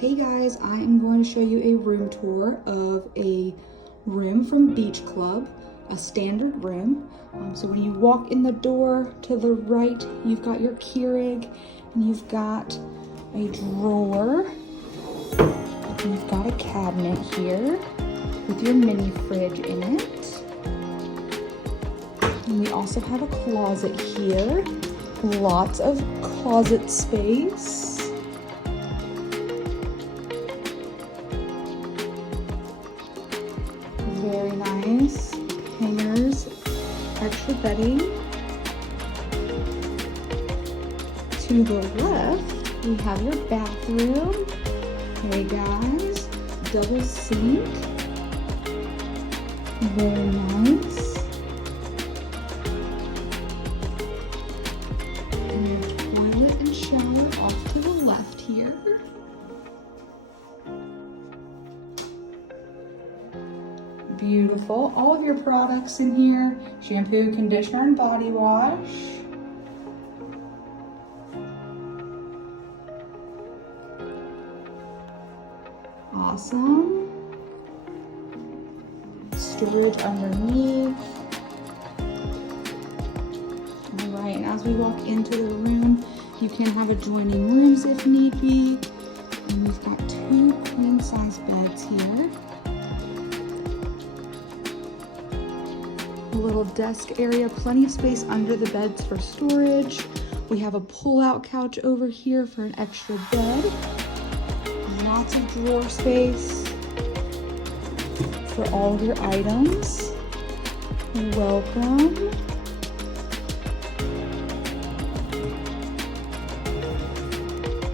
Hey guys, I am going to show you a room tour of a room from Beach Club, a standard room. So when you walk in the door to the right, you've got your Keurig, and you've got a drawer. You've got a cabinet here with your mini fridge in it. And we also have a closet here. Lots of closet space. Very nice. Hangers, extra bedding. To the left, we have your bathroom. Hey guys, double sink. Very nice. And your toilet and shower off to the left here. Beautiful. All of your products in here: shampoo, conditioner, and body wash. Awesome. Storage underneath. All right, and as we walk into the room, you can have adjoining rooms if need be. And we've got 2 queen size beds here. A little desk area, plenty of space under the beds for storage. We have a pull-out couch over here for an extra bed. Lots of drawer space for all of your items. Welcome.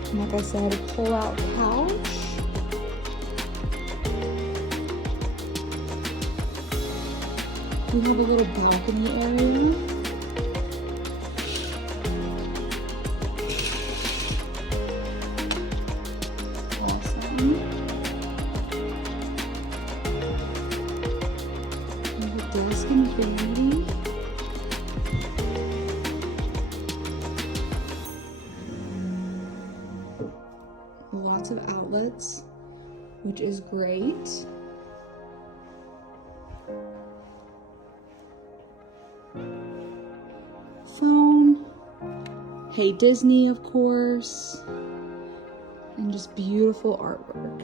And like I said, a pull-out couch. We have a little balcony area. Awesome. We have a desk and vanity. Lots of outlets, which is great. Phone, Hey Disney, of course, and just beautiful artwork.